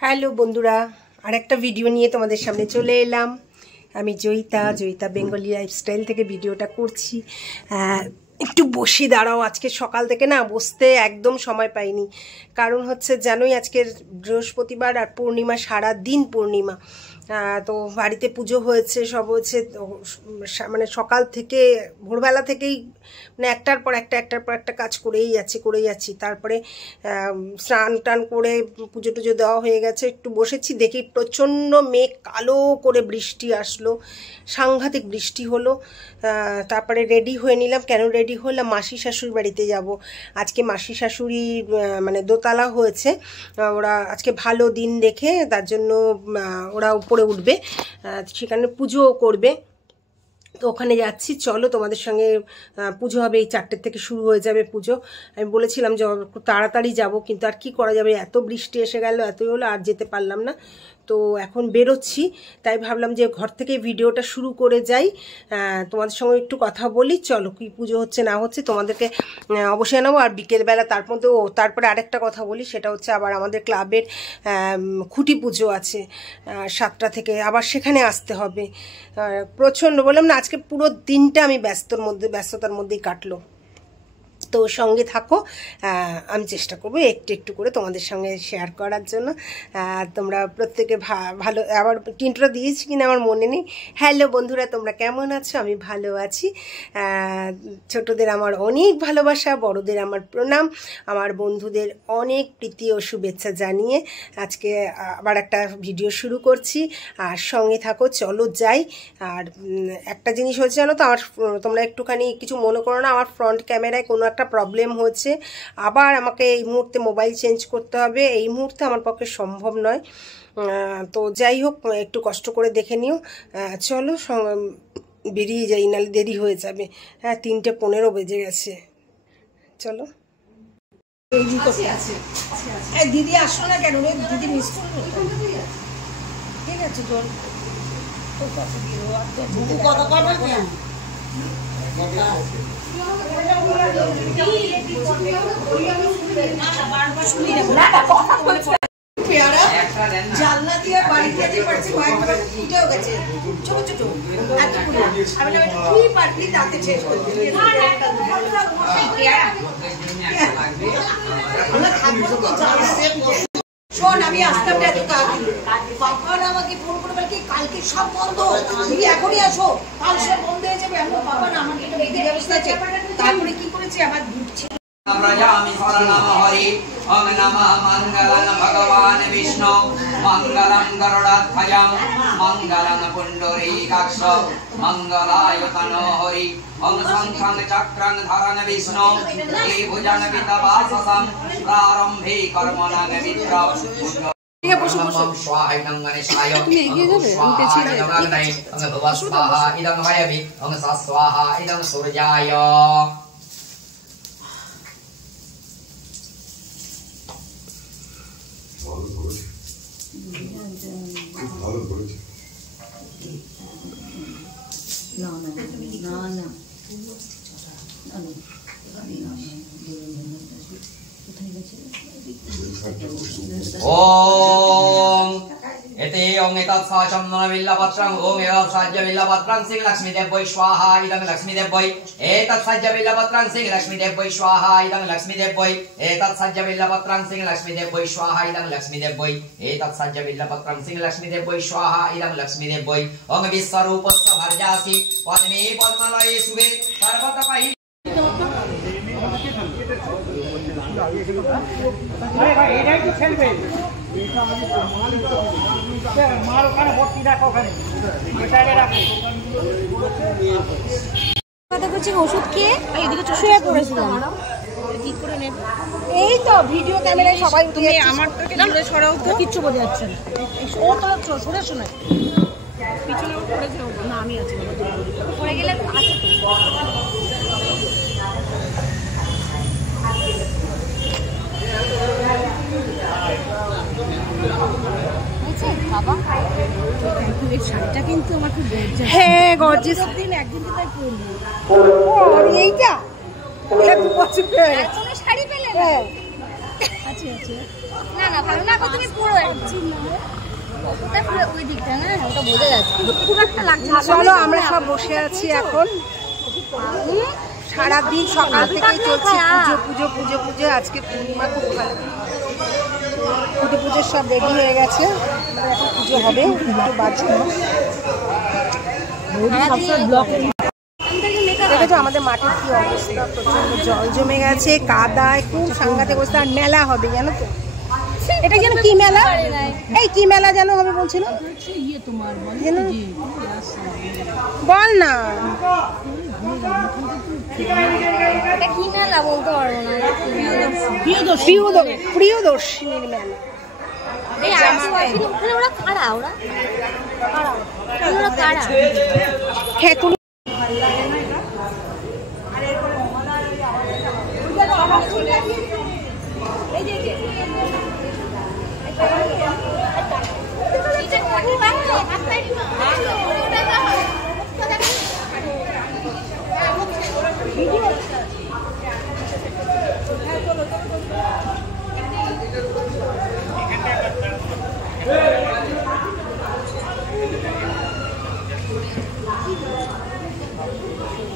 Hello বন্ধুরা, আরেকটা video নিয়ে তোমাদের সামনে চলে এলাম। আমি জয়িতা বেঙ্গলি লাইফস্টাইল থেকে ভিডিওটা করছি। একটু বসি, দাঁড়াও। আজকে সকাল থেকে না বসতে একদম সময় পাইনি, কারণ হচ্ছে জানোই আজকের বৃহস্পতিবার আর পূর্ণিমা, সারা দিন পূর্ণিমা। তো বাড়িতে পুজো হয়েছে, সব হয়েছে, মানে সকাল থেকে ভোরবেলা থেকেই মানে একটার পর একটা কাজ করেই যাচ্ছি। তারপরে স্নান টান করে পুজো টুজো দেওয়া হয়ে গেছে, একটু বসেছি, দেখি প্রচণ্ড মেঘ কালো করে বৃষ্টি আসলো, সাংঘাতিক বৃষ্টি হলো। তারপরে রেডি হয়ে নিলাম। কেন রেডি হলাম? মাসি শাশুড়ি বাড়িতে যাব আজকে। মাসি শাশুড়ি মানে দোতলা হয়েছে, ওরা আজকে ভালো দিন দেখে, তার জন্য ওরা উপরে উঠবে, সেখানে পুজোও করবে। তো ওখানে যাচ্ছি, চলো তোমাদের সঙ্গে। পুজো হবে এই 4টের থেকে শুরু হয়ে যাবে পুজো। আমি বলেছিলাম যে একটু তাড়াতাড়ি যাব, কিন্তু আর কি করা যাবে, এত বৃষ্টি এসে গেল, এতই হলো, আর যেতে পারলাম না। তো এখন বেরোচ্ছি, তাই ভাবলাম যে ঘর থেকে ভিডিওটা শুরু করে যাই, তোমাদের সঙ্গে একটু কথা বলি। চলো, কি পুজো হচ্ছে না হচ্ছে তোমাদেরকে অবশ্যই জানাবো। আর বিকেলবেলা তারপরে আরেকটা কথা বলি, সেটা হচ্ছে আবার আমাদের ক্লাবের খুঁটি পুজো আছে 7টা থেকে, আবার সেখানে আসতে হবে। প্রচণ্ড, বললাম না, আজকে পুরো দিনটা আমি ব্যস্ততার মধ্যেই কাটলো। তো সঙ্গে থাকো, আমি চেষ্টা করবো একটু করে তোমাদের সঙ্গে শেয়ার করার জন্য। তোমরা প্রত্যেকে ভালো, আবার টিন্টুটা দিয়েছি কিনা আমার মনে নেই। হ্যালো বন্ধুরা, তোমরা কেমন আছো? আমি ভালো আছি। ছোটদের আমার অনেক ভালোবাসা, বড়দের আমার প্রণাম, আমার বন্ধুদের অনেক প্রীতি ও শুভেচ্ছা জানিয়ে আজকে আবার একটা ভিডিও শুরু করছি। আর সঙ্গে থাকো, চলো যাই। আর একটা জিনিস হচ্ছে জানো তো, তোমরা একটুখানি কিছু মনে করো না, আমার ফ্রন্ট ক্যামেরায় কোনো একটা প্রবলেম হচ্ছে, আবার আমাকে এই মুহূর্তে মোবাইল চেঞ্জ করতে হবে। এই মুহূর্তে আমার পক্ষে সম্ভব নয়। তো যাই হোক, একটু কষ্ট করে দেখে নিও। চলো বেরিয়ে যাই, নাহলে দেরি হয়ে যাবে। 3:15 বেজে গেছে। চলো। দিদি আসলো না কেন রে? দিদি মিস করলো। ঠিক আছে, তোর কথা জানলা দিয়ে বাড়িতে পারছি, কয়েকবার উঠেও গেছে, ছোট ছোট পারবি তাতে শেষ করবি। শোন, আমি আসতাম না এত তাড়াতাড়ি, বাবার আমাকে ফোন করে বলে কি কালকে সব বন্ধ, তুমি এখনই আসো, কাল সব বন্ধ হয়ে যাবে। আমি বাবা না, আমার একটা বেদের ব্যবস্থা আছে। তারপরে কি করেছি, আমার ঢুকছি प्रजामि शरणं हरि ओम नमः मंगलं भगवान विष्णु मंगलं गरुडाध्वजं मंगलं पुंडरीकाक्ष मंगलाय तनो हरि ओम शंखं चक्रं धरन् विष्णु भुजं पितवाससं प्रारंभे कर्मणं मित्र स्वाहायं गणेशाय स्वाहा इदं वयमि ओम स्वाहा इदं सूर्याय। ओम एते ओम एतत् साचम्मन विल्लपत्रं ओम एतत् साज्य विल्लपत्रं सिंह लक्ष्मी देवै स्वाहा इदं लक्ष्मी देवै एतत् साज्य विल्लपत्रं सिंह लक्ष्मी देवै स्वाहा इदं लक्ष्मी देवै एतत् साज्य विल्लपत्रं सिंह लक्ष्मी देवै स्वाहा इदं लक्ष्मी देवै एतत् साज्य विल्लपत्रं सिंह लक्ष्मी देवै स्वाहा इदं लक्ष्मी देवै ओम विश्वरूपस्य भर्जासि पद्मे पद्मलये शुभे सर्वतपहि। अरे भाई এটাই তো খেলবে, মার ওখানে ভর্তি রাখো, ওখানে রাখো। কথা বলছি, ওষুধ খেয়ে এদিকে শুয়ে পড়েছিলাম। কি করে নেব? এই তো ভিডিও ক্যামেরায় সবাই, তুমি আমার থেকে দূরে সরাও তো, কিচ্ছু বোঝা যাচ্ছে না। ও তো সরে শোনায় পিছনে পড়ে যাও না, আমি আছি পড়ে গেলে আছে তো। শাড়িটা কিন্তু আমার খুব গর্জিয়াস। হ্যাঁ, গর্জিয়াস। একদিন তাই পরবো। এইটা 2 বছর শাড়ি পেলে? হ্যাঁ, আচ্ছা। না ভালো না, তুমি পুরো চলো আমরা সব বসে আছি এখন, সারাদিন সকাল থেকেই চলছে পুজো পুজো পুজো পুজো। আজকে পূর্ণিমা, খুব ভালো পুজো পুজো সব রেডি হয়ে গেছে, এখন পুজো হবে একটু বাজে। দেখেছো আমাদের মাঠের কি অবস্থা, প্রচন্ড জল জমে গেছে, কাদায় খুব সাংঘাতিক অবস্থা। আর মেলা হবে জানো তো, এটা যেন কি মেলা, এই কি মেলা যেন হবে বলছিল, বল না কি মেলা বলতে পারবো না, প্রিয়দর্শিনীর মেলা। ওরা কারা, ওরা কারা? হ্যাঁ তুমি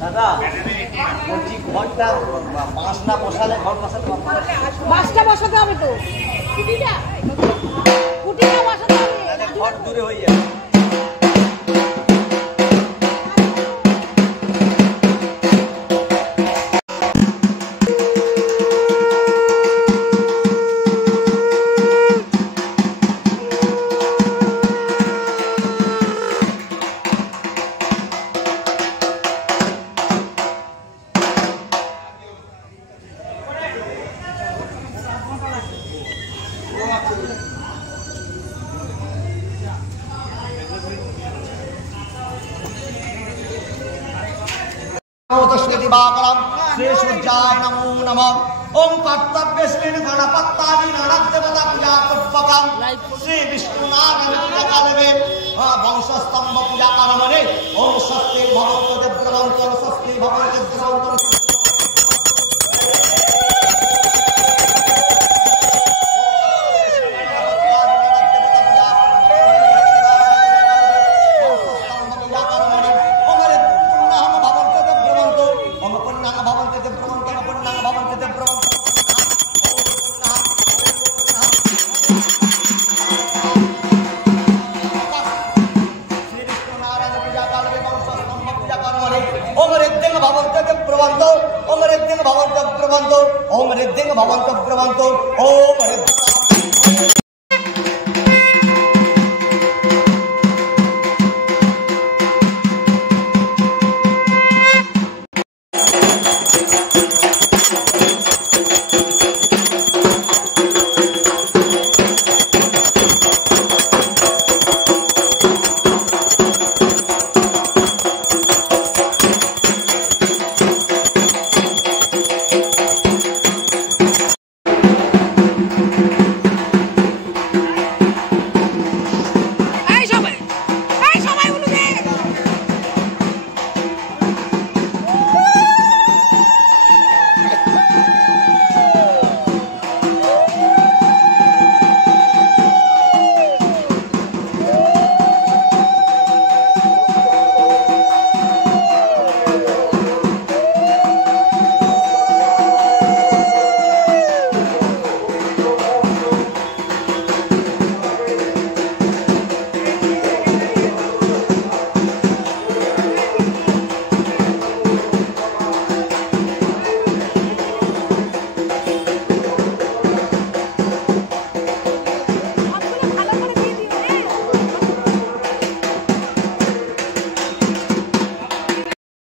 দাদা বলছি ঘরটা পাঁচটা বসালে ঘর বসাতে পারবো? বাসটা বসাতে হবে তো, কুটিটা বসাতে হবে, ঘর দূরে হয়ে যাবে। दिवाकरं श्री सूर्याय नमो नमः। ओम कर्तव्यश्रीन गणपत्तादि नारदेवता पूजा पुष्पकं श्री विष्णु नारायण पूजा काले वंशस्तंभ पूजा कर्मणे ओम स्वस्ति भवन्तु देववन्तु स्वस्ति भवन्तु देववन्तु।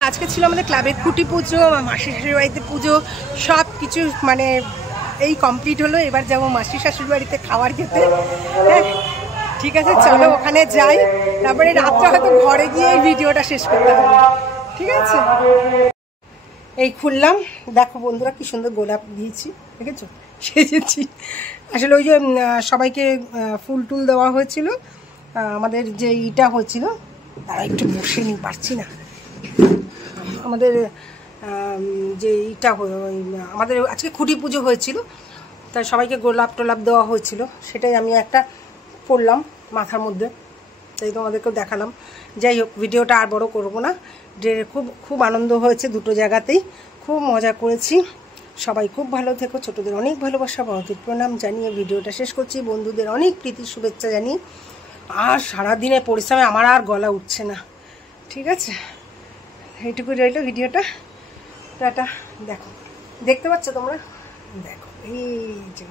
আজকে ছিল আমাদের ক্লাবের খুঁটি পুজো, আমার মাসির শাশুড়ি বাড়িতে পুজো, সব কিছু মানে এই কমপ্লিট হলো। এবার যাবো মাসির শাশুড়ি বাড়িতে খাবার খেতে। হ্যাঁ ঠিক আছে, চলো ওখানে যাই, তারপরে রাত্রে হয়তো ঘরে গিয়ে এই ভিডিওটা শেষ করতে হবে। ঠিক আছে, এই খুললাম, দেখো বন্ধুরা কি সুন্দর গোলাপ দিয়েছি, দেখেছো সেজেছি। আসলে ওই যে সবাইকে ফুল টুল দেওয়া হয়েছিল, আমাদের যে ইটা হয়েছিল, তারা একটু বসে নিতে পারছি না, আমাদের যে ইটা আমাদের আজকে খুঁটি পুজো হয়েছিল, তাই সবাইকে গোলাপ টোলাপ দেওয়া হয়েছিল, সেটাই আমি একটা পড়লাম মাথার মধ্যে, তাই তোমাদেরকেও দেখালাম। যাই হোক, ভিডিওটা আর বড় করবো না। খুব খুব আনন্দ হয়েছে দুটো জায়গাতেই, খুব মজা করেছি। সবাই খুব ভালো থেকো, ছোটোদের অনেক ভালোবাসা, বড়দের প্রণাম জানিয়ে ভিডিওটা শেষ করছি। বন্ধুদের অনেক প্রীতি শুভেচ্ছা জানিয়ে। আর সারাদিনের পরিশ্রমে আমার আর গলা উঠছে না, ঠিক আছে? এইটুকু রইল ভিডিওটা। টাটা। দেখো, দেখতে পাচ্ছ তোমরা? দেখো এই যে